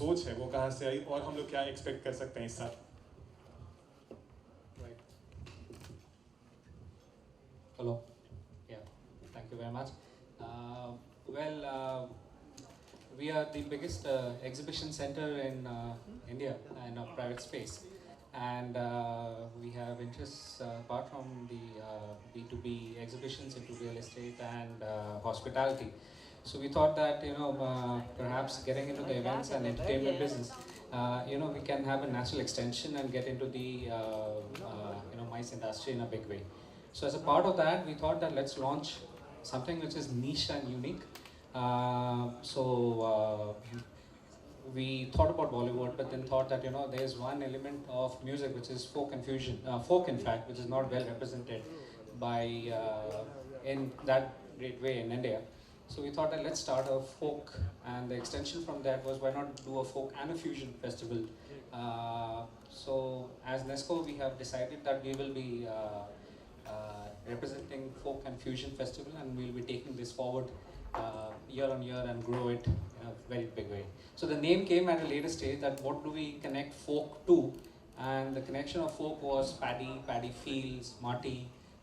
सोच है वो कहाँ से आई और हम लोग क्या एक्सपेक्ट कर सकते हैं इस साल? Hello. Yeah. Thank you very much. We are the biggest exhibition center in India in a private space, and we have interests apart from the B2B exhibitions into real estate and hospitality. So we thought that perhaps getting into the events and entertainment business, we can have a natural extension and get into the MICE industry in a big way. So as a part of that, we thought that let's launch something which is niche and unique. We thought about Bollywood, but then thought that there's one element of music which is folk and fusion, folk in fact, which is not well represented by in that great way in India. So we thought that let's start a folk, and the extension from that was why not do a folk and a fusion festival. So as NESCO, we have decided that we will be representing folk and fusion festival, and we'll be taking this forward year on year and grow it in a very big way. So the name came at a later stage that what do we connect folk to, and the connection of folk was paddy fields, Marty.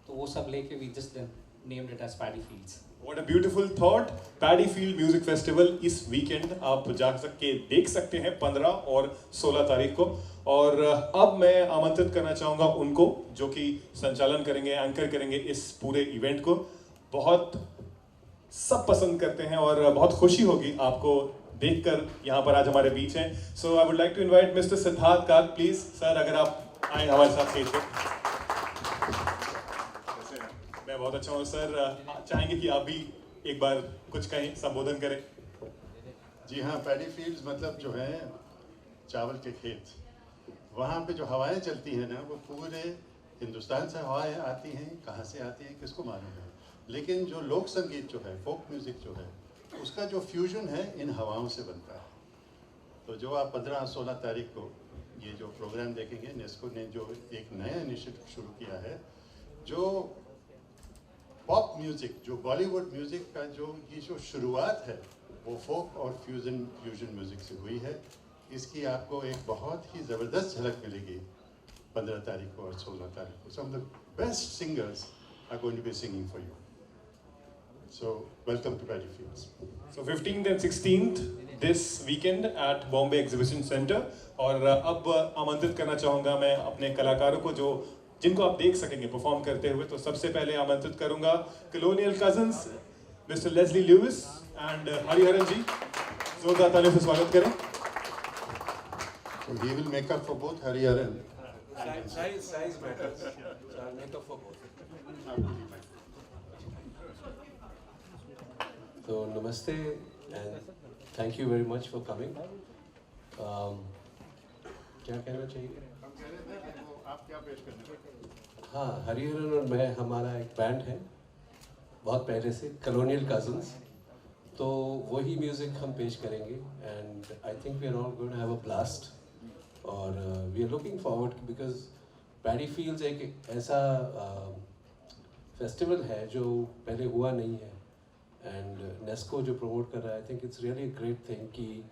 So वो सब लेके we just then named it as Paddy Fields. What a beautiful thought! Paddy Field Music Festival इस weekend आप जा सकते देख सकते हैं 15 और 16 तारीख को। और अब मैं आमंत्रित करना चाहूँगा उनको जो कि संचालन करेंगे, एंकर करेंगे इस पूरे इवेंट को। बहुत सब पसंद करते हैं और बहुत खुशी होगी आपको देखकर यहाँ पर आज हमारे बीच हैं। So I would like to invite mister Siddharth Kag, please sir अगर आप आए हमारे साथ स्टेज पे। मैं बहुत अच्छा हूँ सर, चाहेंगे कि आप भी एक बार कुछ कहें, संबोधन करें। जी हाँ, पैडी फील्ड्स मतलब जो है चावल के खेत, वहाँ पे जो हवाएं चलती हैं ना वो पूरे हिंदुस्तान से हवाएं आती हैं, कहाँ से आती हैं किसको मालूम है। लेकिन जो लोक संगीत जो है, फोक म्यूज़िक जो है, उसका जो फ्यूजन है इन हवाओं से बनता है। तो जो आप 15-16 तारीख को ये जो प्रोग्राम देखेंगे, नेस्को ने जो एक नया इनिशिएटिव शुरू किया है, जो पॉप म्यूज़िक, जो बॉलीवुड म्यूज़िक का ये जो शुरुआत है वो फोक और फ्यूजन म्यूज़िक से हुई है। इसकी आपको एक बहुत ही ज़बरदस्त झलक मिलेगी 15 तारीख को और 16 तारीख को। Some of the best singers are going to be singing for you. So welcome to Paddy Fields. So 15th and 16th this weekend at Bombay Exhibition Center. और अब आमंत्रित करना चाहूँगा मैं अपने कलाकारों को जो जिनको आप देख सकेंगे परफॉर्म करते हुए। तो सबसे पहले आमंत्रित करूँगा Colonial Cousins, Mr. Leslie Lewis and Hariharan जी, जोरदार तालियों से स्वागत करें। So he will make up for both Hariharan. Size matters. So I'll make up for both. So namaste and thank you very much for coming. क्या कहना चाहिए? आप क्या पेश करने? हाँ, हरिहरन और मैं, हमारा एक बैंड है बहुत पहले से, कलोनियल कजन्स। तो वही म्यूज़िक हम पेश करेंगे and I think we are all going to have a blast. और we are looking forward because Paddy Fields एक ऐसा फेस्टिवल है जो पहले हुआ नहीं है एंड नेस्को जो प्रमोट कर रहा है, आई think it's really great thing कि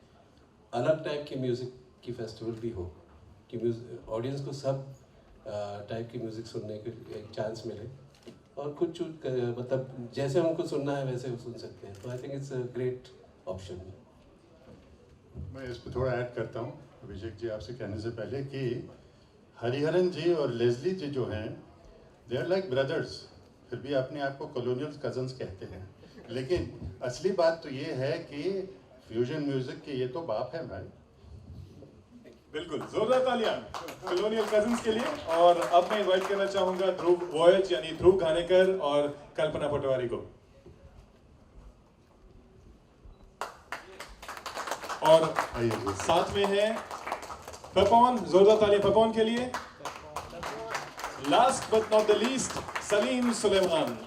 अलग टाइप की म्यूज़िक की फेस्टिवल भी हो, कि ऑडियंस को सब टाइप की म्यूज़िक सुनने के एक चांस मिले और कुछ मतलब जैसे उनको सुनना है वैसे वो सुन सकते हैं। तो आई think it's a great option. मैं इस पर थोड़ा ऐड करता हूँ अभिषेक जी आपसे कहने से पहले कि हरिहरन जी और लेस्ली जी जो हैं, दे आर लाइक ब्रदर्स, फिर भी अपने आप को कॉलोनियल कजन्स कहते हैं। लेकिन असली बात तो ये है कि फ्यूजन म्यूजिक के ये तो बाप है भाई। बिल्कुल, जोरदार तालियां कॉलोनियल कजिन्स के लिए। और अब मैं इनवाइट करना चाहूंगा ध्रुव वॉयज यानी ध्रुव घानेकर और कल्पना पटवारी को। और साथ में है पपॉन, जोरदार तालियां पपॉन के लिए। Last but not the least Salim Sulaiman.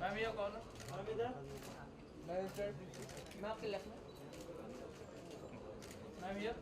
Ma'am ये मैं आपके लेफ्ट में मैं भैया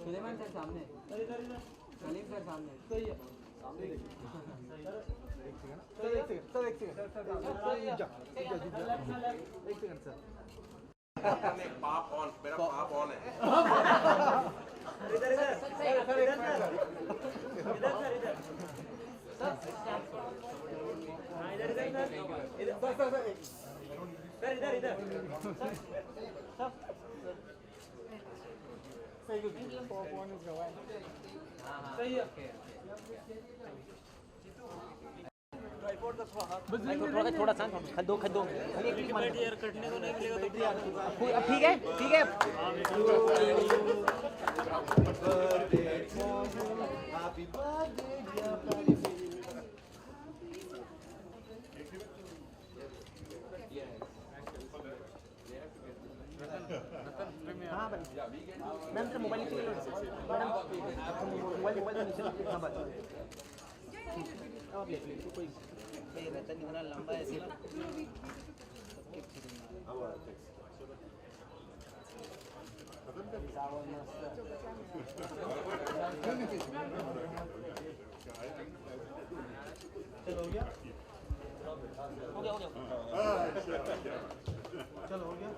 सुलेमान सर सामने सलीम सर सामने पाप ऑन मेरा पाप ऑन है थोड़ा सा खद्दो खद्दो कटने को नहीं मिलेगा अब ठीक है ठीक है मैम तेरा मोबाइल नीचे मैडम मोबाइल नीचे हाँ बस अब ले कोई रहता नहीं इतना लंबा है इसका चलो हो गया चलो हो गया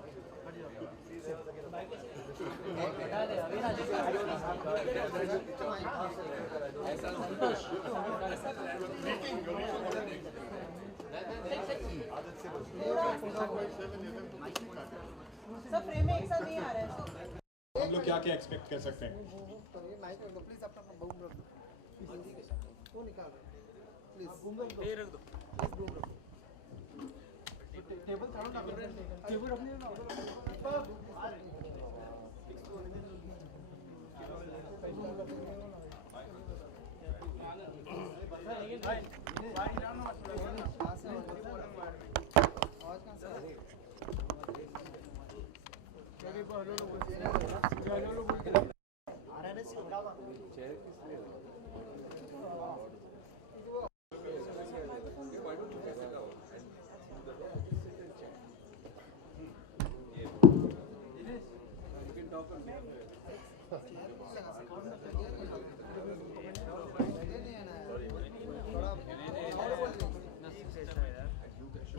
सब फ्रेम में एक साथ नहीं आ रहा है हम लोग क्या क्या एक्सपेक्ट कर सकते हैं? प्लीज अपना बूम रख दो वो निकाल प्लीज बूम रख दो रख दो बूम रख दो टेबल था ना टेबल रखने ना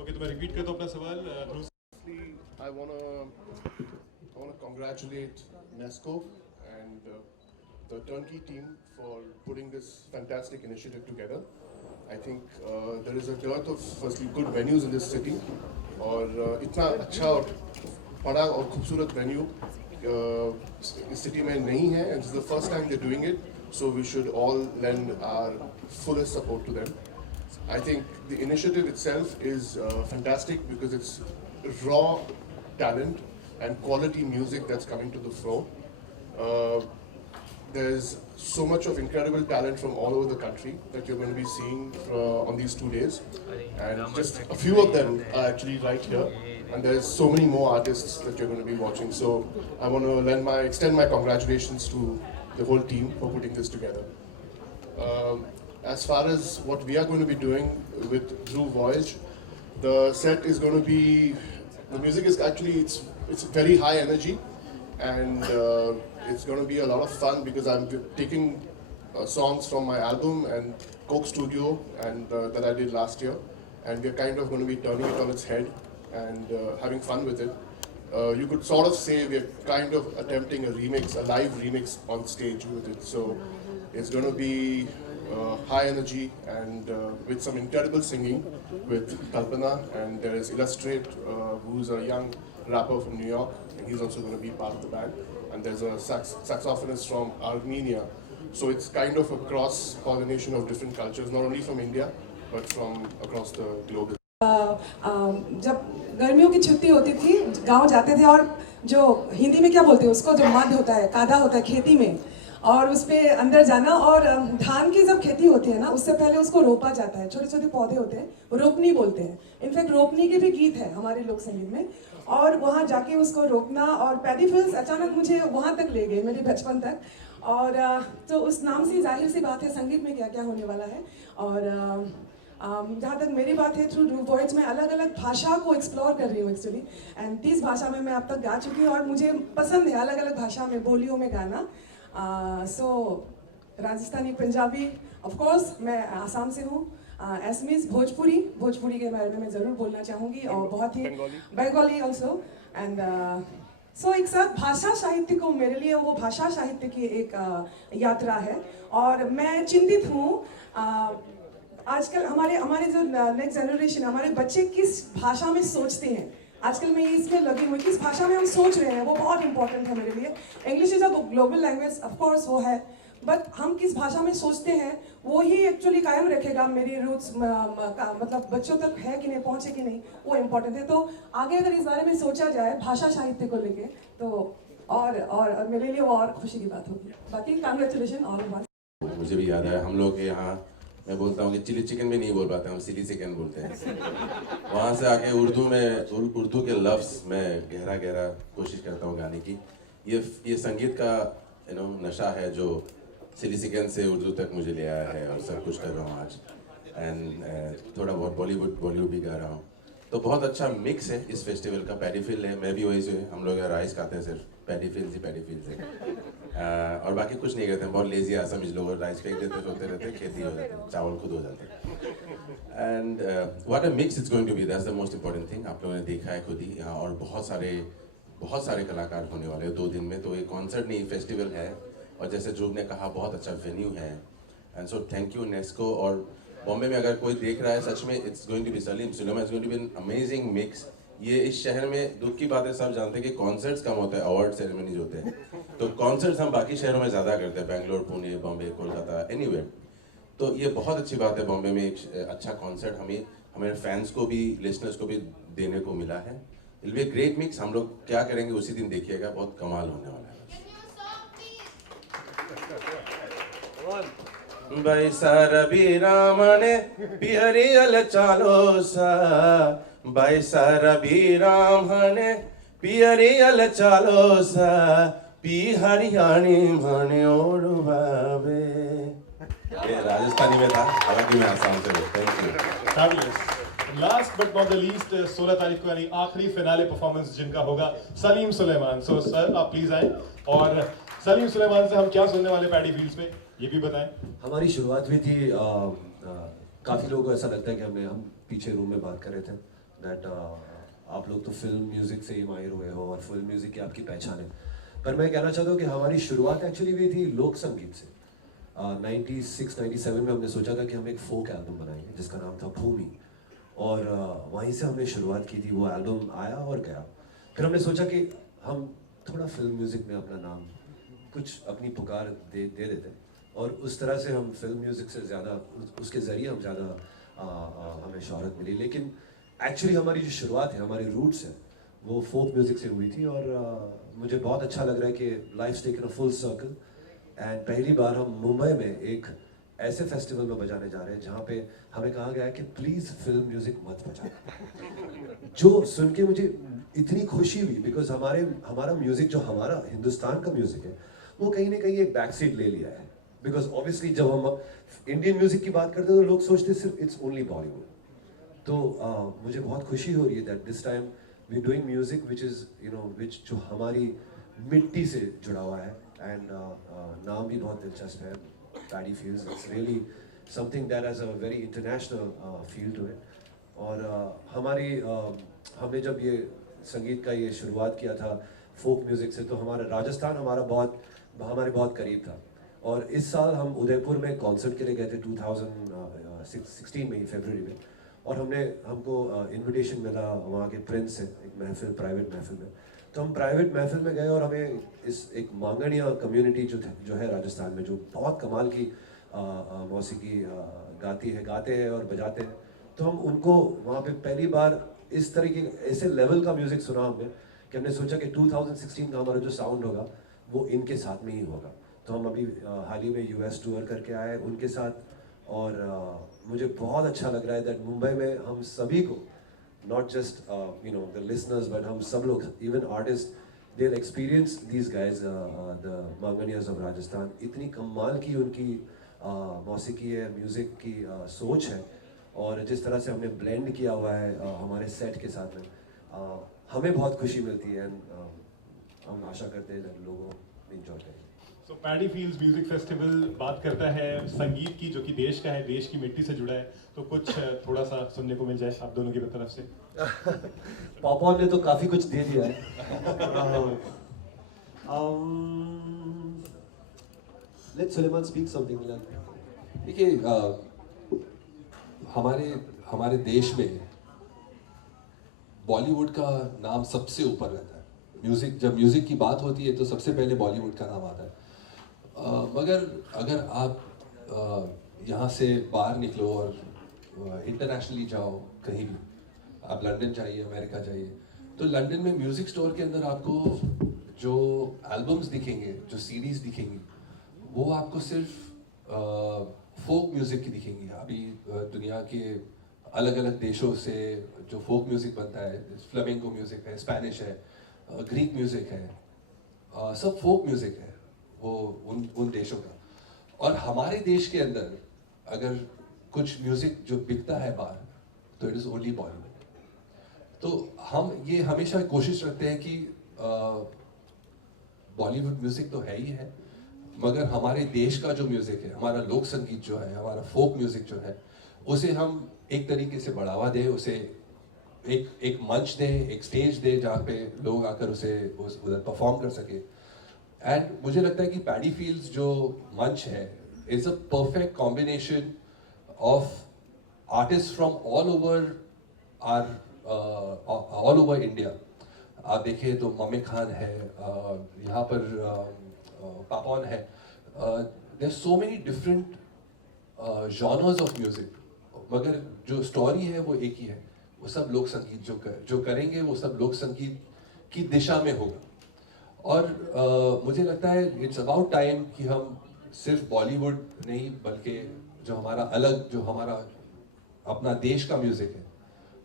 ओके तो मैं रिपीट करता हूँ अपना सवाल ध्रुव। I wanna congratulate Nesco and the Turnkey team for putting this fantastic initiative together. I think there is a dearth of firstly good venues in this city और इतना अच्छा और बड़ा और खूबसूरत venue इस city में नहीं है and this is the first time they're doing it, so we should all lend our fullest support to them. I think the initiative itself is fantastic because it's raw talent and quality music that's coming to the fore. There's so much of incredible talent from all over the country that you're going to be seeing on these 2 days, and just a few of them are actually right here, and there's so many more artists that you're going to be watching. So I want to extend my congratulations to the whole team for putting this together. As far as what we are going to be doing with Dhruv Voyage, the set is going to be, the music is actually, it's very high energy, and it's going to be a lot of fun because I'm taking songs from my album and Coke Studio and that I did last year, and we're kind of going to be turning it on its head and having fun with it. You could sort of say we're kind of attempting a live remix on stage with it. So it's going to be high energy and with some incredible singing with Kalpana, and there is Illustrate, who's a young rapper from New York, and he's also going to be part of the band. And there's a saxophonist from Armenia. So it's kind of a cross-pollination of different cultures, not only from India, but from across the globe. जब गर्मियों की छुट्टी होती थी गांव जाते थे, और जो हिंदी में क्या बोलते हैं उसको, जो मध होता है, कादा होता है खेती में, और उस पे अंदर जाना, और धान की जब खेती होती है ना, उससे पहले उसको रोपा जाता है, छोटे छोटे पौधे होते हैं, रोपनी बोलते हैं। इनफैक्ट रोपनी के भी गीत है हमारे लोक संगीत में, और वहाँ जाके उसको रोपना। और पैडी फील्ड्स अचानक मुझे वहाँ तक ले गए, मेरे बचपन तक, और तो उस नाम से जाहिर सी बात है संगीत में क्या क्या होने वाला है। और जहाँ तक मेरी बात है, थ्रू वर्ड्स में अलग अलग भाषा को एक्सप्लोर कर रही हूँ एक्चुअली, एंड 30 भाषा में मैं अब तक गा चुकी हूँ, और मुझे पसंद है अलग अलग भाषा में, बोलियों में गाना। सो राजस्थानी, पंजाबी, ऑफ कोर्स मैं आसाम से हूँ, असमीज, भोजपुरी के बारे में मैं ज़रूर बोलना चाहूँगी, और बहुत ही बंगाली ऑल्सो। एंड सो एक साथ भाषा साहित्य को, मेरे लिए वो भाषा साहित्य की एक यात्रा है, और मैं चिंतित हूँ आजकल हमारे जो नेक्स्ट जनरेशन, हमारे बच्चे किस भाषा में सोचते हैं। आजकल मैं इसमें लगी हुई, किस भाषा में हम सोच रहे हैं, वो बहुत इंपॉर्टेंट है मेरे लिए। English is a global language, of course वो है, बट हम किस भाषा में सोचते हैं वो ही एक्चुअली कायम रखेगा मेरी रूट्स, मतलब बच्चों तक है कि नहीं, पहुँचे कि नहीं, वो इम्पोर्टेंट है। तो आगे अगर इस बारे में सोचा जाए भाषा साहित्य को लेके, तो और मेरे लिए वो और खुशी की बात होगी। बाकी कांग्रेचुलेशन ऑल ऑफ अस। मुझे भी याद है हम लोग के यहाँ, मैं बोलता हूँ कि चिली चिकन भी नहीं बोल पाते, हम चिली चिकन बोलते हैं। वहाँ से आके उर्दू के लफ्ज़ मैं गहरा कोशिश करता हूँ गाने की। ये संगीत का नशा है जो चिली चिकन से उर्दू तक मुझे ले आया है, और सब कुछ कर रहा हूँ आज, एंड थोड़ा बहुत बॉलीवुड भी गा रहा हूँ। तो बहुत अच्छा मिक्स है इस फेस्टिवल का। पैडी फील्ड है, मैं भी वही से, हम लोग राइस खाते हैं, सिर्फ पैडी फील्ड से और बाकी कुछ नहीं करते हैं। बहुत लेजी आसामीज लोग, राइस फेंक देते, सोते रहते, खेती हो जाती है, चावल खुद हो जाते हैं। And what a mix it's going to be, that's the most important thing. आप लोगों ने देखा है खुद ही यहाँ, और बहुत सारे कलाकार होने वाले हैं 2 दिन में। तो ये कॉन्सर्ट नहीं, फेस्टिवल है, और जैसे ध्रुव ने कहा बहुत अच्छा वेन्यू है। And so thank you Nesco. और बॉम्बे में अगर कोई देख रहा है, सच में it's going to be Salim cinema, it's going to be an amazing mix. ये इस शहर में दुख की बात है, सब जानते हैं कि कॉन्सर्ट्स कम होते हैं, अवार्ड सेरेमनीज होते हैं, तो कॉन्सर्ट्स हम बाकी शहरों में ज़्यादा करते हैं, बेंगलोर, पुणे, बॉम्बे, कोलकाता, एनीवेयर। तो ये बहुत अच्छी बात है, बॉम्बे में एक अच्छा कॉन्सर्ट हमें फैंस को भी, लिसनर्स को भी देने को मिला है। It will be a great mix. हम लोग क्या करेंगे उसी दिन देखिएगा, बहुत कमाल होने वाला है। बैसार बीरामने पिहरियल चालो सा, बैसार बीरामने पिहरियल चालो सा, पिहरियाणी मने ओढ़वावे। ये राजस्थानी में था, हालांकि मैं आसाम से हूँ। Thank you. Fabulous. Last but not the least, 16 तारीख को यानी आखिरी फिनाले परफॉर्मेंस जिनका होगा, सलीम सुलेमान। सो सर आप प्लीज आए, और सलीम सुलेमान से हम क्या सुनने वाले पैडी फील्ड्स में, ये भी बताएं। हमारी शुरुआत हुई थी, काफ़ी लोगों को ऐसा लगता है कि हम पीछे रूम में बात कर रहे थे दैट आप लोग तो फिल्म म्यूज़िक से ही माहिर हुए हो, और फिल्म म्यूज़िक की आपकी पहचान है। पर मैं कहना चाहता हूँ कि हमारी शुरुआत एक्चुअली हुई थी लोक संगीत से। 96-97 में हमने सोचा था कि हम एक फोक एल्बम बनाएंगे जिसका नाम था भूमि, और वहीं से हमने शुरुआत की थी। वो एल्बम आया और गया। फिर हमने सोचा कि हम थोड़ा फिल्म म्यूज़िक में अपना नाम, कुछ अपनी पुकार दे देते, और उस तरह से हम फिल्म म्यूज़िक से ज़्यादा, उसके ज़रिए हम ज़्यादा हमें शोहरत मिली। लेकिन एक्चुअली हमारी जो शुरुआत है, हमारी रूट्स है, वो फोक म्यूज़िक से हुई थी। और मुझे बहुत अच्छा लग रहा है कि life's taken a full circle, and पहली बार हम मुंबई में एक ऐसे फेस्टिवल में बजाने जा रहे हैं जहाँ पे हमें कहा गया है कि प्लीज़ फिल्म म्यूज़िक मत बजाना। जो सुन के मुझे इतनी खुशी हुई, बिकॉज हमारा म्यूज़िक, जो हमारा हिंदुस्तान का म्यूज़िक है, वो कहीं ना कहीं एक बैक सीट ले लिया है। बिकॉज ऑब्वियसली जब हम इंडियन म्यूज़िक की बात करते हैं तो लोग सोचते हैं सिर्फ इट्स ओनली बॉलीवुड। तो मुझे बहुत खुशी हो रही है that this time we doing music which is which जो हमारी मिट्टी से जुड़ा हुआ है। एंड नाम भी बहुत दिलचस्प है, Paddy Fields. It's really something that has a very international feel to it. और हमने जब ये संगीत का ये शुरुआत किया था फोक म्यूज़िक से, तो हमारा राजस्थान हमारे बहुत करीब था। और इस साल हम उदयपुर में कॉन्सर्ट के लिए गए थे 2016 में, फरवरी में, और हमको इनविटेशन मिला वहाँ के प्रिंस से एक महफिल, प्राइवेट महफिल में। तो हम प्राइवेट महफिल में गए और हमें एक मांगणिया कम्युनिटी जो है राजस्थान में, जो बहुत कमाल की मौसीकी गाते हैं और बजाते हैं, तो हम उनको वहाँ पे पहली बार इस तरीके ऐसे लेवल का म्यूज़िक सुना हमने कि हमने सोचा कि 2016 का हमारा जो साउंड होगा वो इनके साथ में ही होगा। तो हम अभी हाल ही में US टूर करके आए उनके साथ, और मुझे बहुत अच्छा लग रहा है दैट मुंबई में हम सभी को, not just the listeners, but हम सब लोग, even artists, they'll experience these guys, the Manganiyas of Rajasthan। इतनी कमाल की उनकी मौसीकी है, म्यूज़िक की सोच है, और जिस तरह से हमने ब्लेंड किया हुआ है हमारे सेट के साथ में, हमें बहुत खुशी मिलती है, एंड हम आशा करते हैं कि लोगों एंजॉय करें। सो पैडी फील्ड्स म्यूजिक फेस्टिवल बात करता है संगीत की, जो कि देश का है, देश की मिट्टी से जुड़ा है, तो कुछ थोड़ा सा सुनने को मिल जाए आप दोनों की तरफ से। पॉपॉन ने तो काफी कुछ दे दिया है। Let Sulaiman speak something. देखिए, हमारे देश में बॉलीवुड का नाम सबसे ऊपर रहता है। जब म्यूज़िक की बात होती है तो सबसे पहले बॉलीवुड का नाम आता है। मगर अगर आप यहाँ से बाहर निकलो और इंटरनेशनली जाओ, कहीं भी आप लंदन जाइए, अमेरिका जाइए, तो लंदन में म्यूज़िक स्टोर के अंदर आपको जो एल्बम्स दिखेंगे, जो सीडीज़ दिखेंगी, वो आपको सिर्फ फोक म्यूज़िक की दिखेंगी। अभी दुनिया के अलग अलग देशों से जो फोक म्यूज़िक बनता है, फ्लेमेंको म्यूज़िक है, स्पेनिश है, ग्रीक म्यूज़िक है, सब फोक म्यूज़िक है वो उन देशों का। और हमारे देश के अंदर अगर कुछ म्यूज़िक जो बिकता है बाहर, तो इट इज़ ओनली बॉलीवुड। तो हम ये हमेशा कोशिश रखते हैं कि बॉलीवुड म्यूज़िक तो है ही है, मगर हमारे देश का जो म्यूज़िक है, हमारा लोक संगीत जो है, हमारा फोक म्यूज़िक जो है, उसे हम एक तरीके से बढ़ावा दें, उसे एक मंच दें, एक स्टेज दें जहाँ पे लोग आकर उधर परफॉर्म कर सके। एंड मुझे लगता है कि पैडी फील्ड्स जो मंच है is a perfect combination of artist from all over India. आप देखें तो मम्मी खान है, यहाँ पर पापॉन है, there so many different genres of music, मगर जो स्टोरी है वो एक ही है। वो सब लोक संगीत जो करेंगे वो सब लोक संगीत की दिशा में होगा। और मुझे लगता है इट्स अबाउट टाइम कि हम सिर्फ बॉलीवुड नहीं, बल्कि जो हमारा अपना देश का म्यूजिक है,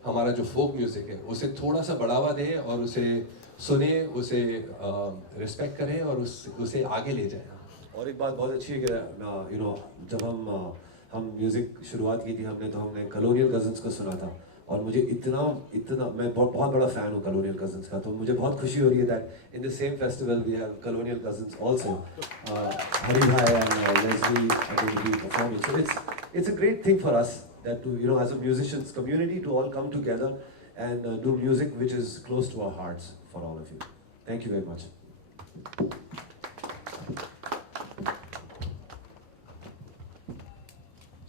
हमारा जो फोक म्यूजिक है, उसे थोड़ा सा बढ़ावा दें और उसे सुने, उसे रिस्पेक्ट करें और उसे आगे ले जाएं। और एक बात बहुत अच्छी है कि जब हम म्यूज़िक शुरुआत की थी हमने कॉलोनियल कज़न्स को सुना था, और मुझे इतना मैं बहुत बड़ा फ़ैन हूँ कॉलोनियल कज़न्स का, तो मुझे बहुत खुशी हो रही है that in the same festival we have Colonial Cousins also, Hari bhai and Leslie performing. So it's a great thing for us that to as a musicians community to all come together and do music which is close to our hearts for all of you. Thank you very much.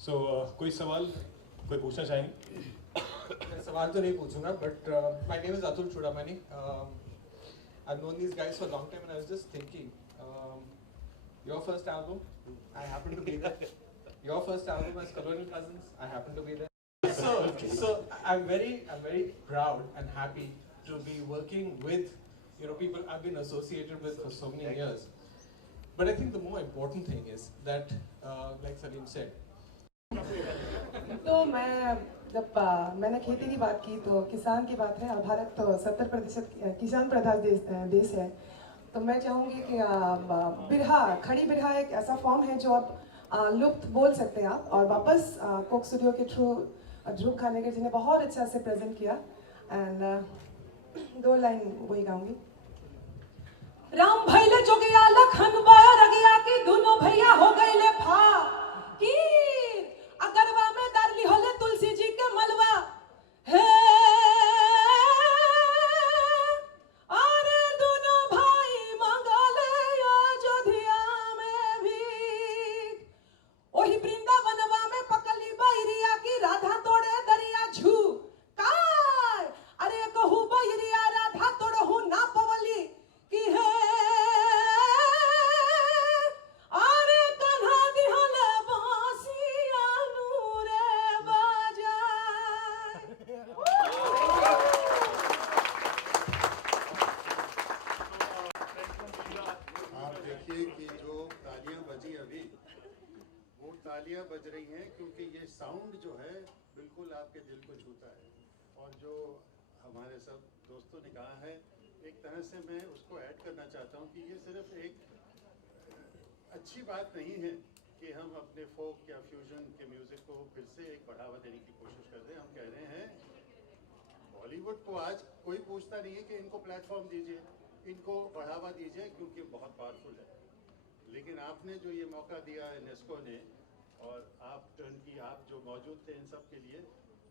So कोई सवाल कोई पूछना चाहेंगे? मैं सवाल तो नहीं पूछूंगा, but my name is Atul Chudamani. I've known these guys for a long time, and I was just thinking, your first album, I happen to be there. Your first album as Colonial Cousins, I happen to be there. So I'm very proud and happy to be working with people I've been associated with for so many years. But I think the more important thing is that, like Salim said. तो मैंने खेती की बात की तो किसान की बात है। भारत तो 70% किसान प्रधान देश है। तो मैं चाहूँगी कि खड़ी बिरहा एक ऐसा फॉर्म है जो अब लुप्त बोल सकते हैं आप, और वापस कोक स्टूडियो के थ्रू ध्रुव खानेकर जी ने बहुत अच्छा से प्रेजेंट किया। एंड 2 लाइन वही गाऊंगी। राम भैले जोगिया लखन रगिया की दोनों भैया हो गए ले फा की अगरवा में दरली होले तुलसी जी के मलवा है, और दोनों भाई मंगले अयोध्या में भी बज रही हैं क्योंकि ये साउंड जो है बिल्कुल आपके दिल को छूता है। और जो हमारे सब दोस्तों ने कहा है, एक तरह से मैं उसको ऐड करना चाहता हूँ कि ये सिर्फ एक अच्छी बात नहीं है कि हम अपने फोक या फ्यूजन के म्यूज़िक को फिर से एक बढ़ावा देने की कोशिश कर रहे हैं। हम कह रहे हैं बॉलीवुड को आज कोई पूछता नहीं है कि इनको प्लेटफॉर्म दीजिए, इनको बढ़ावा दीजिए, क्योंकि बहुत पावरफुल है। लेकिन आपने जो ये मौका दिया है नेस्को ने, और आप टर्नकी, आप जो मौजूद थे इन सब के लिए,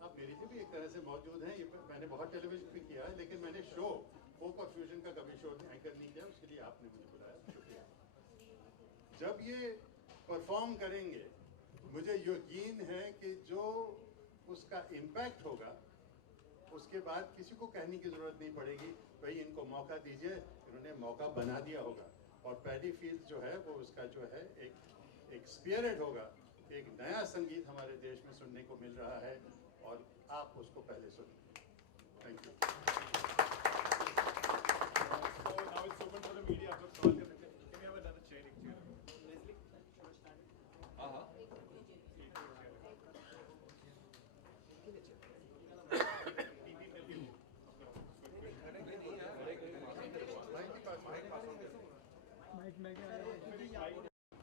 आप मेरे लिए भी एक तरह से मौजूद हैं। ये मैंने बहुत टेलीविजन भी किया है, लेकिन मैंने शो फोक और फ्यूजन का कभी शो एंकर नहीं किया, उसके लिए आपने मुझे बुलाया, शुक्रिया। जब ये परफॉर्म करेंगे, मुझे यकीन है कि जो उसका इम्पैक्ट होगा, उसके बाद किसी को कहने की ज़रूरत नहीं पड़ेगी, भाई इनको मौका दीजिए, इन्होंने मौका बना दिया होगा। और पैडी फील्ड जो है वो उसका जो है एक स्पिरिट होगा, एक नया संगीत हमारे देश में सुनने को मिल रहा है, और आप उसको पहले सुनिए। Thank you. Now it's open for the media. आप लोग सवाल कर सकते हैं। Can we have another chair? एक chair.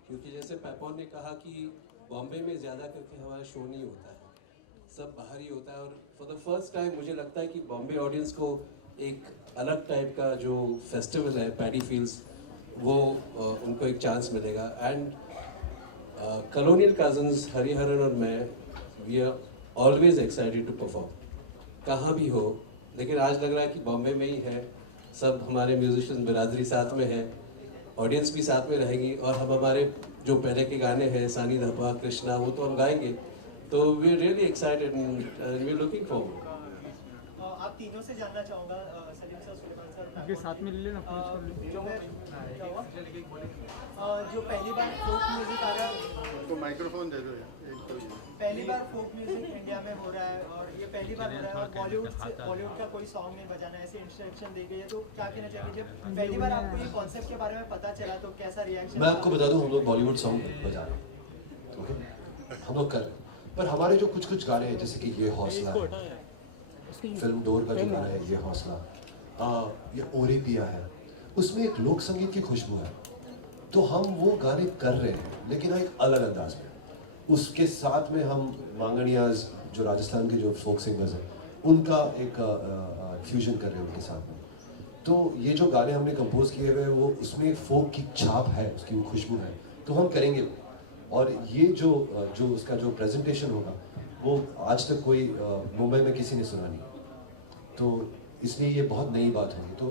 क्योंकि जैसे पैपॉन ने कहा कि बॉम्बे में ज़्यादा करके हमारा शो नहीं होता है, सब बाहर ही होता है। और फॉर द फर्स्ट टाइम मुझे लगता है कि बॉम्बे ऑडियंस को एक अलग टाइप का जो फेस्टिवल है पैडी फील्ड्स, वो उनको एक चांस मिलेगा। एंड कॉलोनियल कजन्स हरिहरन और मैं, we are always excited to perform, कहाँ भी हो। लेकिन आज लग रहा है कि बॉम्बे में ही है, सब हमारे म्यूजिशियन बिरादरी साथ में है, ऑडियंस भी साथ में रहेगी, और हम हमारे जो पहले के गाने हैं सानी धपा कृष्णा, वो तो हम गाएंगे। तो we are really excited and we are looking forward. आप तीनों से जानना चाहूँगा, सलीम सर, सुलेमान सर, आपके साथ में ले लेना, जो पहली बार फोक म्यूजिक आ रहा है, तो माइक्रोफोन दे दो यार। पहली बार फोक म्यूजिक इंडिया में हो रहा है, और ये पहली बार हो रहा है, और बॉलीवुड का कोई सॉन्ग नहीं बजाना, ऐसे इंस्ट्रक्शन दी गई है। तो क्या कहना चाहिए, जब पहली बार आपको ये कॉन्सेप्ट के बारे में पता चला तो कैसा रिएक्शन? मैं आपको बता दूं, हम लोग बॉलीवुड सॉन्ग बजा रहे हैं, ओके, हम लोग कर रहे हैं, पर हमारे जो कुछ कुछ गाने हैं, जैसे कि ये हौसला है, फिल्म डोर का जो गाना है ये हौसला, ये ओरे पिया है, उसमें एक लोक संगीत की खुशबू है। तो हम वो गाने कर रहे हैं, लेकिन एक अलग अंदाज में। उसके साथ में हम मांगणियाज, जो राजस्थान के जो फोक सिंगर्स हैं, उनका एक फ्यूजन कर रहे हैं उनके साथ में। तो ये जो गाने हमने कंपोज किए हुए हैं, वो उसमें फोक की छाप है, उसकी वो खुशबू है, तो हम करेंगे। और ये जो उसका जो प्रेजेंटेशन होगा, वो आज तक कोई मुंबई में किसी ने सुना नहीं, तो इसलिए ये बहुत नई बात होगी। तो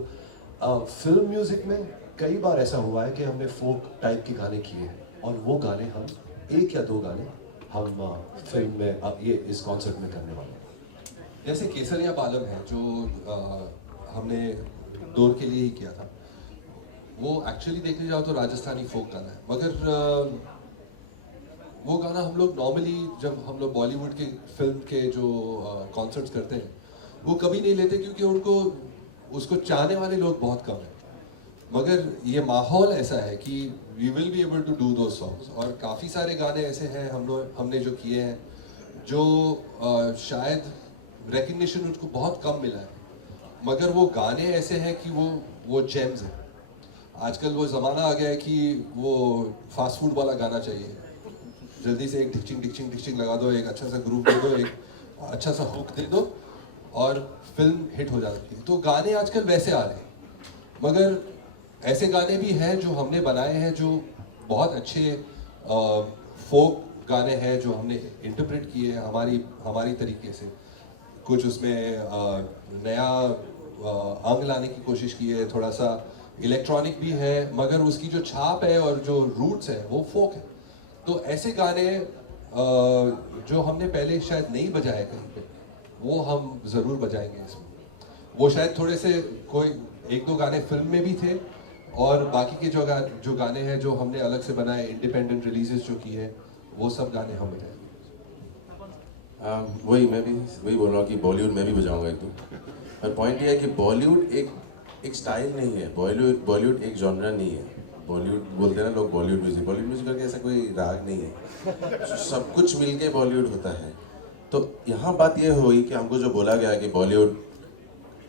फिल्म म्यूज़िक में कई बार ऐसा हुआ है कि हमने फोक टाइप के गाने किए हैं, और वो गाने हम एक या दो गाने हम फिल्म में ये इस कॉन्सर्ट में करने वाले हैं। जैसे केसरिया बालम है, जो हमने डोर के लिए ही किया था, वो एक्चुअली देखने जाओ तो राजस्थानी फोक गाना है, मगर वो गाना हम लोग नॉर्मली जब हम लोग बॉलीवुड के फिल्म के जो कॉन्सर्ट्स करते हैं, वो कभी नहीं लेते, क्योंकि उनको उसको चाहने वाले लोग बहुत कम हैं। मगर ये माहौल ऐसा है कि we will be able to do दो सॉन्ग्स। और काफ़ी सारे गाने ऐसे हैं हमने जो किए हैं, जो शायद रिकग्निशन उनको बहुत कम मिला है, मगर वो गाने ऐसे हैं कि वो जेम्स हैं। आजकल वो ज़माना आ गया है कि वो फास्ट फूड वाला गाना चाहिए, जल्दी से एक डिक्चिंग डिक्चिंग डिक्चिंग लगा दो, एक अच्छा सा ग्रूव दे दो, एक अच्छा सा हुक दे दो, और फिल्म हिट हो जाती है। तो गाने आजकल वैसे आ रहे हैं, मगर ऐसे गाने भी हैं जो हमने बनाए हैं, जो बहुत अच्छे फोक गाने हैं, जो हमने इंटरप्रेट किए हैं हमारी तरीके से। कुछ उसमें नया अंग लाने की कोशिश की है, थोड़ा सा इलेक्ट्रॉनिक भी है, मगर उसकी जो छाप है और जो रूट्स है वो फोक है। तो ऐसे गाने जो हमने पहले शायद नहीं बजाए कहीं पे, वो हम ज़रूर बजाएंगे इसमें। वो शायद थोड़े से कोई एक दो गाने फिल्म में भी थे, और बाकी के जो गाने हैं जो हमने अलग से बनाए, इंडिपेंडेंट रिलीजेस जो की है, वो सब गाने हम बजाएंगे। मैं भी वही बोल रहा हूँ कि बॉलीवुड में भी बजाऊंगा एक दो। पर पॉइंट ये है कि बॉलीवुड एक स्टाइल नहीं है, बॉलीवुड एक जॉनरा नहीं है। बॉलीवुड बोलते हैं ना लोग, बॉलीवुड म्यूजिक करके ऐसा कोई राग नहीं है, सब कुछ मिलके बॉलीवुड होता है। तो यहाँ बात ये हुई कि हमको जो बोला गया कि बॉलीवुड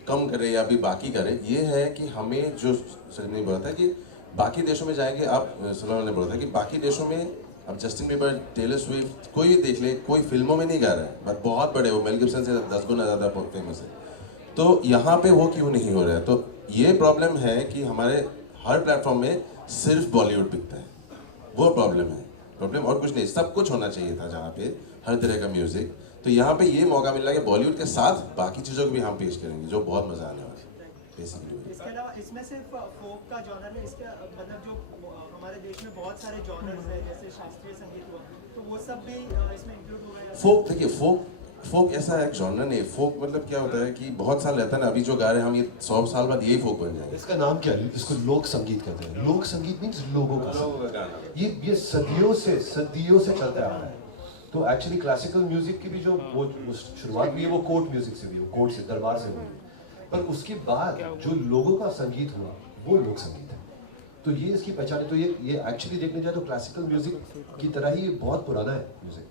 कम करे या भी बाकी करे, ये है कि हमें जो सर ने बोला था कि बाकी देशों में जाएंगे, आप सुलेमान ने बोला था कि बाकी देशों में अब जस्टिन बीबर, टेलर स्विफ्ट, कोई भी देख ले, कोई फिल्मों में नहीं गा रहा है, बट बहुत बड़े, वो मेल गिब्सन से 10 गुना ज़्यादा फेमस है। तो यहाँ पे वो क्यों नहीं हो रहा है? तो ये प्रॉब्लम है कि हमारे हर प्लेटफॉर्म में सिर्फ बॉलीवुड बिकता है, वो प्रॉब्लम और कुछ नहीं। सब कुछ होना चाहिए था जहाँ पे हर तरह का म्यूजिक। तो यहाँ पे ये मौका मिल रहा है कि बॉलीवुड के साथ बाकी चीज़ों को भी हम पेश करेंगे, जो बहुत मजा आने वाला है बेसिकली। इसके अलावा इसमें सिर्फ फोक का जॉनर है, इसके मतलब जो हमारे देश में बहुत सारे जॉनर्स हैं, जैसे शास्त्रीय संगीत हुआ, तो वो सब भी इसमें इंक्लूड होगा? फोक, देखिए फोक ऐसा एक जॉनर नहीं। फोक मतलब क्या होता है कि बहुत साल रहता है ना, अभी जो गा रहे हैं हम, ये 100 साल बाद यही फोक बन जाएगा। इसका नाम क्या है? इसको लोक संगीत कहते हैं। लोक संगीत मीन्स लोगों का गाना। ये सदियों से चलता आ रहा है। तो एक्चुअली क्लासिकल म्यूजिक की भी जो वो शुरुआत हुई है, वो कोर्ट म्यूजिक से हुई, वो कोर्ट से, दरबार से हुई। पर उसके बाद जो लोगों का संगीत हुआ, वो लोक संगीत है। तो ये इसकी पहचान है। तो ये एक्चुअली देखने जाए तो क्लासिकल म्यूजिक की तरह ही बहुत पुराना है म्यूजिक।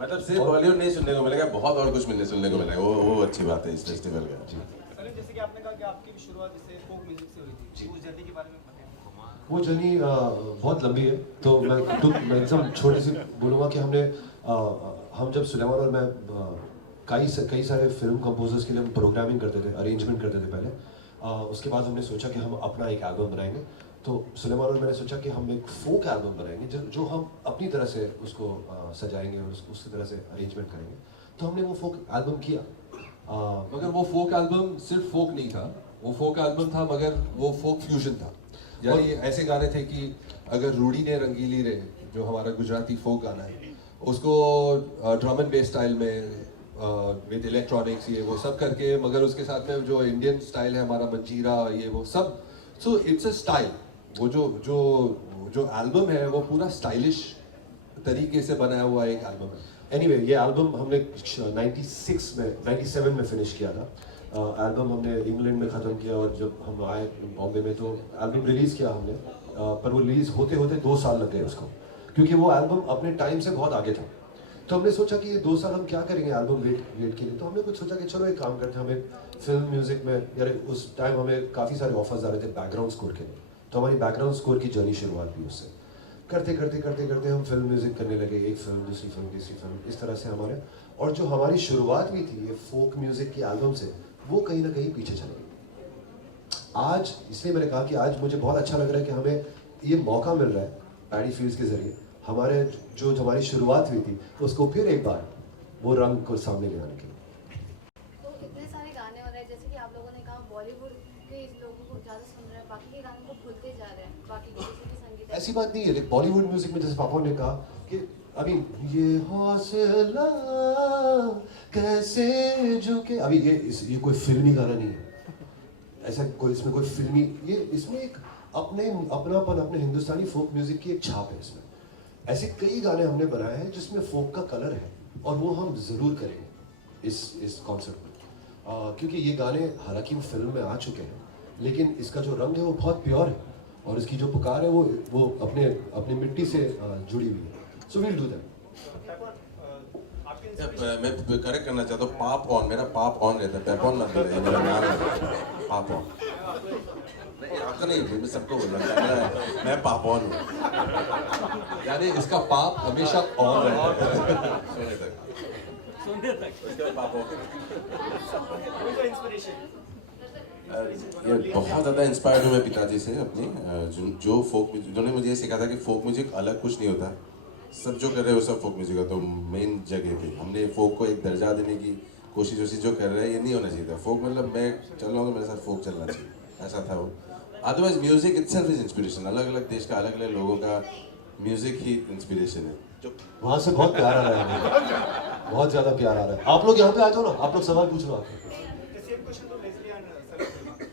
मतलब सिर्फ बॉलीवुड नहीं सुनने को मिलेगा, बहुत और कुछ सुनने को मिलेगा। वो अच्छी बात है इस फेस्टिवल का। जी सर, जैसे कि आपने कहा कि आपकी शुरुआत जैसे फोक म्यूजिक से हुई थी, उस जर्नी के बारे में बताएं। वो जर्नी बहुत लंबी है, तो मैं एकदम छोटी सी बोलूँगा कि हम जब सुलेमान और मैं कई सारे फिल्म कंपोजर्स के लिए हम प्रोग्रामिंग करते थे, अरेंजमेंट करते थे पहले। उसके बाद हमने सोचा कि हम अपना एक एल्बम बनाएंगे। तो सुलेमान और मैंने सोचा कि हम एक फोक एल्बम बनाएंगे जो हम अपनी तरह से उसको सजाएंगे और उसकी तरह से अरेंजमेंट करेंगे। तो हमने वो फोक एल्बम किया। मगर वो फोक एल्बम सिर्फ फोक नहीं था, वो फोक एल्बम था मगर वो फोक फ्यूजन था। यानी ऐसे गाने थे कि अगर रूडी ने रंगीली रे, जो हमारा गुजराती फोक गाना है, उसको ड्रम एंड बेस स्टाइल में विद इलेक्ट्रॉनिक्स ये वो सब करके, मगर उसके साथ में जो इंडियन स्टाइल है हमारा मंजीरा, ये वो सब, सो इट्स अ स्टाइल। वो जो एल्बम है वो पूरा स्टाइलिश तरीके से बनाया हुआ एक एल्बम है। एनीवे, ये एल्बम हमने 97 में फिनिश किया था। एल्बम हमने इंग्लैंड में ख़त्म किया और जब हम आए बॉम्बे में तो एल्बम रिलीज़ किया हमने, पर वो रिलीज़ होते होते 2 साल लग गए उसको, क्योंकि वो एल्बम अपने टाइम से बहुत आगे था। तो हमने सोचा कि ये 2 साल हम क्या करेंगे एल्बम वेट के लिए। तो हमने कुछ सोचा कि चलो एक काम करते हैं, हमें फिल्म म्यूज़िक में, यार उस टाइम हमें काफ़ी सारे ऑफर्स आ रहे थे बैकग्राउंड स्कोर के लिए। तो हमारी बैकग्राउंड स्कोर की जर्नी शुरुआत हुई उससे। करते हम फिल्म म्यूज़िक करने लगे, एक फिल्म, दूसरी फिल्म, तीसरी फिल्म, इस तरह से हमारे, और जो हमारी शुरुआत भी थी ये फोक म्यूज़िक की एल्बम से, वो कहीं ना कहीं पीछे चली गई। आज इसलिए मैंने कहा कि आज मुझे बहुत अच्छा लग रहा है कि हमें ये मौका मिल रहा है पैडी फील्ड्स के ज़रिए हमारे जो हमारी शुरुआत हुई थी उसको फिर एक बार वो रंग को सामने ले आने के लिए। तो इतने सारे गाने हो रहे हैं, जैसे कि आप लोगों ने कहा बॉलीवुड के लोगों को ज़्यादा सुन रहे हैं, बाकी के गानों को भूलते जा रहे हैं, बाकी जैसे कि संगीत। ऐसी बात नहीं है, बॉलीवुड म्यूजिक में जैसे पापा ने कहा कि अभी ये हौसला कैसे झुके, अभी ये कोई फिल्मी गाना नहीं है, ऐसा कोई इसमें कोई फिल्मी, ये इसमें एक अपनापन, अपने हिंदुस्तानी फोक म्यूजिक की एक छाप है इसमें। ऐसे कई गाने हमने बनाए हैं जिसमें फोक का कलर है, और वो हम ज़रूर करेंगे इस कॉन्सर्ट में, क्योंकि ये गाने हालांकि फिल्म में आ चुके हैं, लेकिन इसका जो रंग है वो बहुत प्योर है, और इसकी जो पुकार है वो अपने मिट्टी से जुड़ी हुई है। So we'll do that. मैं करेक्ट करना चाहता हूँ, पाप ऑन, मेरा पाप ऑन रहता है, पेपॉन मत बोले, मेरा नाम है पाप ऑन। आपका नहीं, मैं सबको बोल रहा हूँ, मैं पाप ऑन हूँ, यानी इसका पाप हमेशा ऑन रहता है। सोने तक उसका पाप ऑन। ये बहुत ज़्यादा इंस्पायर्ड हूँ मैं पिताजी से अपनी, जो फोक, जिन्होंने मुझे ये सिखाया था कि फोक म्यूजिक अलग कुछ नहीं होता, सब जो कर रहे हैं वो सब फोक म्यूजिक है। तो मेन जगह पे हमने फोक को एक दर्जा देने की कोशिश जो कर रहे हैं, ये नहीं होना चाहिए था। फोक मतलब मैं चल रहा हूँ तो मेरे साथ फोक चलना चाहिए, ऐसा था वो। Otherwise music itself is inspiration, अलग अलग देश का अलग अलग लोगों का म्यूजिक ही इंस्पिरेशन है। जो वहाँ से बहुत प्यार आ रहा है, बहुत ज़्यादा प्यार आ रहा है। आप लोग यहाँ पे आ जाओ ना, आप लोग सवाल पूछ लो आके।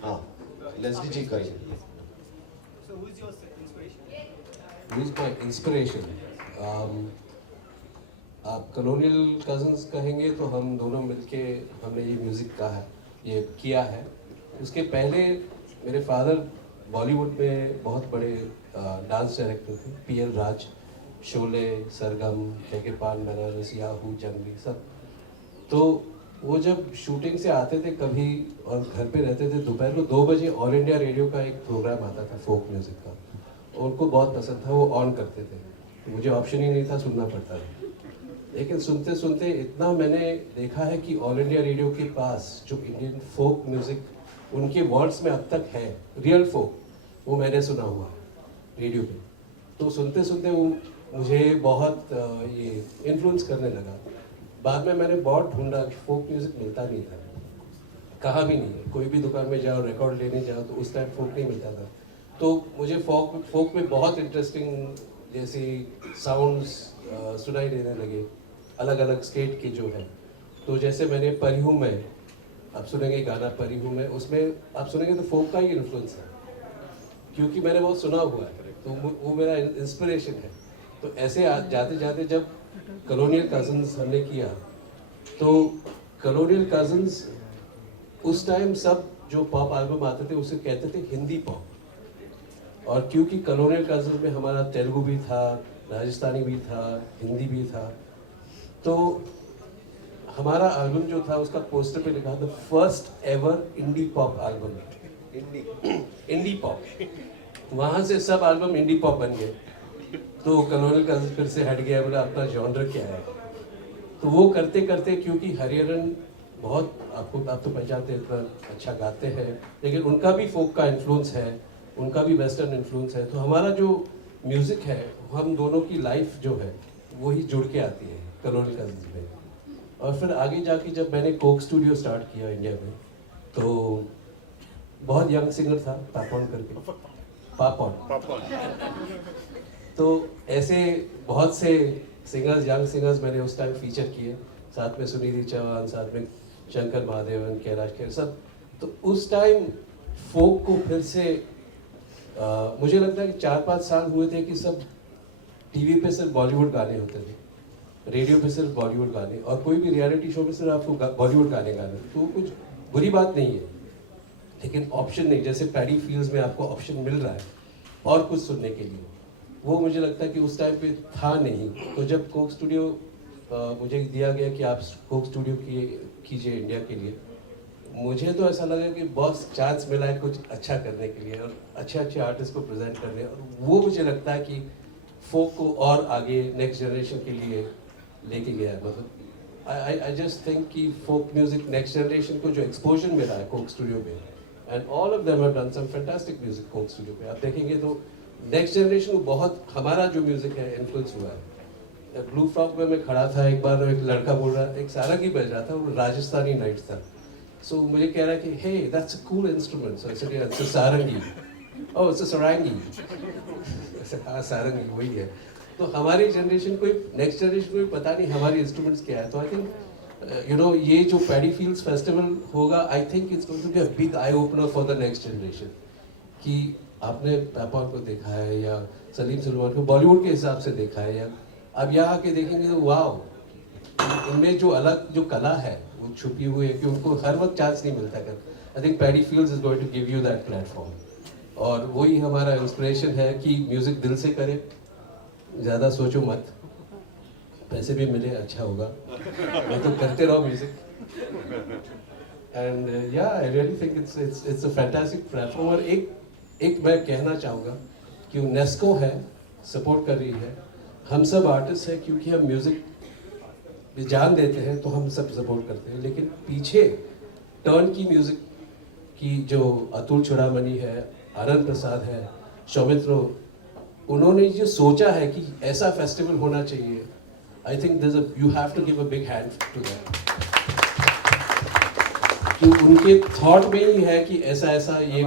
हाँ, लेस्ली जी करें। Who is my inspiration? आप कॉलोनियल कजन्स कहेंगे तो हम दोनों मिलके हमने ये म्यूज़िक का है, ये किया है। उसके पहले मेरे फादर बॉलीवुड में बहुत बड़े डांस डायरेक्टर थे, PL राज, शोले, सरगम, के पान बनारस, याहू, जंगली सब। तो वो जब शूटिंग से आते थे कभी और घर पे रहते थे, दोपहर को 2 बजे ऑल इंडिया रेडियो का एक प्रोग्राम आता था फोक म्यूज़िक का, उनको बहुत पसंद था, वो ऑन करते थे, तो मुझे ऑप्शन ही नहीं था, सुनना पड़ता था। लेकिन सुनते सुनते इतना मैंने देखा है कि ऑल इंडिया रेडियो के पास जो इंडियन फोक म्यूज़िक उनके वर्ड्स में अब तक है, रियल फोक, वो मैंने सुना हुआ रेडियो पे। तो सुनते सुनते वो मुझे बहुत ये इन्फ्लुएंस करने लगा। बाद में मैंने बहुत ढूंढा, फोक म्यूज़िक मिलता नहीं था, कहाँ भी नहीं है। कोई भी दुकान में जाओ, रिकॉर्ड लेने जाओ तो उस टाइम फोक नहीं मिलता था। तो मुझे फोक में बहुत इंटरेस्टिंग जैसे साउंड्स सुनाई देने लगे, अलग अलग स्टेट के जो है। तो जैसे मैंने परी हूँ मैं, आप सुनेंगे गाना परी हूँ मैं, उसमें आप सुनेंगे तो फोक का ही इन्फ्लुएंस है, क्योंकि मैंने बहुत सुना हुआ है, तो वो मेरा इंस्पिरेशन है। तो ऐसे जाते जाते जब कॉलोनियल कज़न्स हमने किया, तो कॉलोनियल कज़न्स उस टाइम सब जो पॉप एल्बम आते थे उसे कहते थे हिंदी पॉप, और क्योंकि कॉलोनियल कज़न्स में हमारा तेलुगु भी था, राजस्थानी भी था, हिंदी भी था, तो हमारा एल्बम जो था उसका पोस्टर पे लिखा था first ever indie pop album, indie pop. वहाँ से सब एल्बम इंडी पॉप बन गए। तो कॉलोनियल कज़न्स फिर से हट गया, बोला अपना जॉनर क्या है। तो वो करते करते, क्योंकि हरिहरन बहुत आप तो पहचानते हैं, इतना अच्छा गाते हैं, लेकिन उनका भी फोक का इन्फ्लुएंस है, उनका भी वेस्टर्न इन्फ्लुएंस है। तो हमारा जो म्यूज़िक है, हम दोनों की लाइफ जो है वही जुड़ के आती है कॉलोनियल कज़न्स में। और फिर आगे जाके जब मैंने कोक स्टूडियो स्टार्ट किया इंडिया में, तो बहुत यंग सिंगर था, पापॉन करके, पापॉन। तो ऐसे बहुत से सिंगर्स, यंग सिंगर्स मैंने उस टाइम फीचर किए, साथ में सुनिधि चौहान, साथ में शंकर महादेवन, कैलाश खेर, सब। तो उस टाइम फोक को फिर से मुझे लगता है कि 4-5 साल हुए थे कि सब टीवी पे सिर्फ बॉलीवुड गाने होते थे, रेडियो पे सिर्फ बॉलीवुड गाने, और कोई भी रियलिटी शो में सिर्फ आपको बॉलीवुड गाने गाने। तो कुछ बुरी बात नहीं है, लेकिन ऑप्शन नहीं, जैसे पैडी फील्ड्स में आपको ऑप्शन मिल रहा है और कुछ सुनने के लिए, वो मुझे लगता है कि उस टाइम पे था नहीं। तो जब कोक स्टूडियो मुझे दिया गया कि आप कोक स्टूडियो कीजिए इंडिया के लिए, मुझे तो ऐसा लगा कि बहुत चांस मिला है कुछ अच्छा करने के लिए और अच्छे अच्छे आर्टिस्ट को प्रेजेंट करने, और वो मुझे लगता है कि फोक को और आगे नेक्स्ट जनरेशन के लिए लेके गया है। मतलब आई जस्ट थिंक कि फोक म्यूजिक नेक्स्ट जनरेशन को जो एक्सपोजर मिला है कोक स्टूडियो में, and all of them have done some fantastic music Coke Studio पे, आप देखेंगे तो नेक्स्ट जनरेशन को बहुत हमारा जो म्यूजिक है इन्फ्लुएंस हुआ है। ब्लू फ्रॉक में मैं खड़ा था, एक बार एक लड़का बोल रहा, एक सारंगी बज रहा था, वो राजस्थानी नाइट्स था। सो मुझे कह रहा है कि hey that's a cool instrument, so it's a sarangi, oh it's a sarangi. हाँ सारंगी वही है। तो हमारी जनरेशन को, नेक्स्ट जनरेशन को भी पता नहीं हमारी इंस्ट्रूमेंट्स क्या है। तो आई थिंक यू नो ये जो पैडी फील्ड्स फेस्टिवल होगा, I think it's going to be a big eye opener for the next generation. कि आपने पैपॉन को देखा है या सलीम सुलेमान को बॉलीवुड के हिसाब से देखा है, या अब यहाँ आके देखेंगे तो वाह, इनमें जो अलग जो कला है वो छुपी हुई है कि उनको हर वक्त चांस नहीं मिलता कर। I think Paddy Fields is going to give you that platform, और वही हमारा इंस्पिरेशन है कि म्यूज़िक दिल से करें, ज़्यादा सोचो मत, पैसे भी मिले अच्छा होगा, मैं तो करते रहो म्यूज़िक। एंड या I really think it's a fantastic platform. और एक मैं कहना चाहूँगा कि यूनेस्को है, सपोर्ट कर रही है, हम सब आर्टिस्ट हैं, क्योंकि हम म्यूज़िक में जान देते हैं तो हम सब सपोर्ट करते हैं, लेकिन पीछे टर्न की म्यूज़िक की जो अतुल चूड़ामणि है, आनंद प्रसाद है, सौमित्रो, उन्होंने जो सोचा है कि ऐसा फेस्टिवल होना चाहिए, I think you have to give a big hand to that. कि उनके थॉट में ही है कि ऐसा ये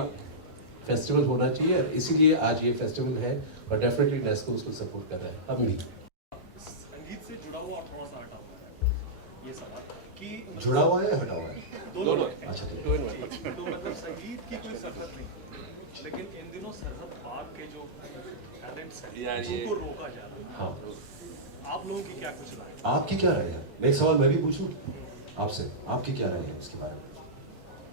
फेस्टिवल होना चाहिए, इसीलिए आज ये फेस्टिवल है, और डेफिनेटली नेस्को उसको सपोर्ट कर रहा है, हम भी। संगीत से जुड़ा हुआ और थोड़ा सा हटा हुआ है ये सवाल कि जुड़ा हुआ है या हटा हुआ है? दोनों। अच्छा ठीक है। तो मतलब संगीत की कोई सरहद नहीं, लेकिन इन दिनों सरहद पार के जो टैलेंट्स हैं उनको रोका जा रहा है। हाँ। आप लोगों की क्या कुछ राय है? आपकी क्या राय है? मैं एक सवाल मैं भी पूछूं आपसे, आपकी क्या राय है इसके बारे में?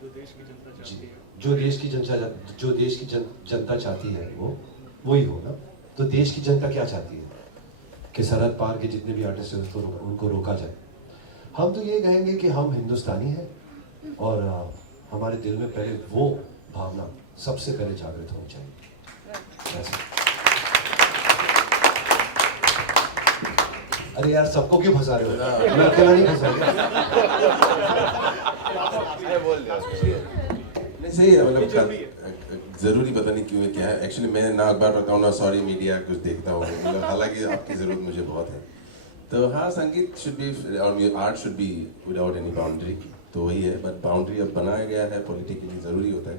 जो देश की जनता चाहती है जो देश की जनता चाहती है वो ही हो ना। तो देश की जनता क्या चाहती है कि सरहद पार के जितने भी आर्टिस्ट हैं उनको रोका जाए। हम तो ये कहेंगे कि हम हिंदुस्तानी हैं और हमारे दिल में पहले वो भावना सबसे पहले जागृत होनी चाहिए। अरे यार सबको क्यों फंसा रहे हो? मैं अकेला नहीं फंसा नहीं सही है, मतलब जरूरी पता नहीं क्यों क्या है। एक्चुअली मैं ना अखबार पढ़ता हूँ ना सॉरी मीडिया कुछ देखता हूँ, मतलब हालांकि आपकी जरूरत मुझे बहुत है। तो हाँ, संगीत शुड बी और art should be without any boundary, तो वही है। बट बाउंड्री अब बनाया गया है पॉलिटिकली, ज़रूरी होता है,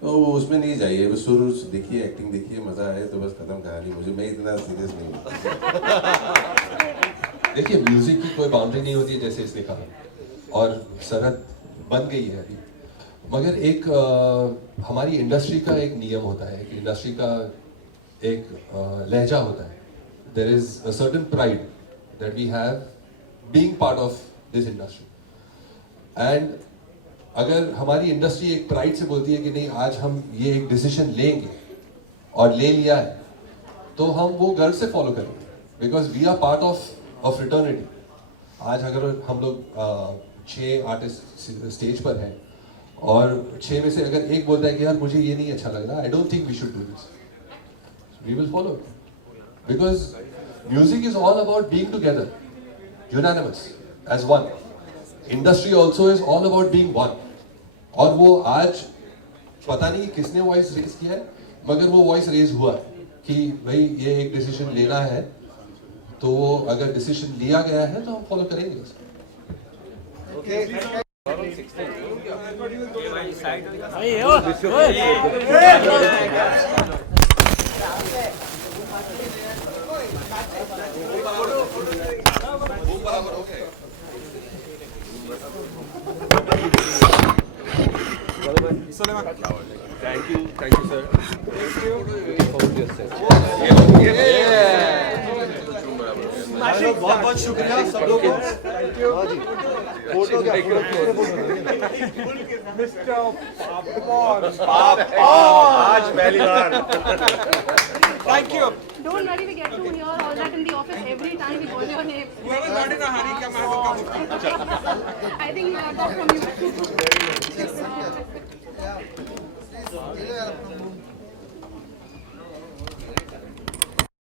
तो वो उसमें नहीं जाइए। बस शुरू देखिए, एक्टिंग देखिए, मज़ा आए तो बस खत्म कहानी। मुझे मैं इतना सीरियस नहीं हूँ। देखिए म्यूजिक की कोई बाउंड्री नहीं होती है जैसे इसने कहा, और सरहद बन गई है अभी। मगर एक हमारी इंडस्ट्री का एक नियम होता है कि इंडस्ट्री का एक लहजा होता है। There is a certain pride that we have being part of this industry. And अगर हमारी इंडस्ट्री एक प्राइड से बोलती है कि नहीं आज हम ये एक डिसीजन लेंगे और ले लिया है, तो हम वो गर्व से फॉलो करेंगे, because we are part of fraternity. आज अगर हम लोग 6 आर्टिस्ट स्टेज पर हैं और 6 में से अगर एक बोलता है कि यार मुझे ये नहीं अच्छा लग रहा, I don't think we should do this, we will follow, because music is all about being together, unanimous as one. Industry also is all about being one. और वो आज पता नहीं किसने वॉइस रेज किया है, मगर वो वॉइस रेज हुआ है कि भाई ये एक डिसीजन लेना है, तो अगर डिसीजन लिया गया है तो हम फॉलो करेंगे। Thank you, sir. बहुत बहुत शुक्रिया सब लोगों का। फोटो आज पहली बार। Thank you. Don't worry, we get to hear all that in the office every time we call your name. Whoever got in a hurry, come have I think we got that from you.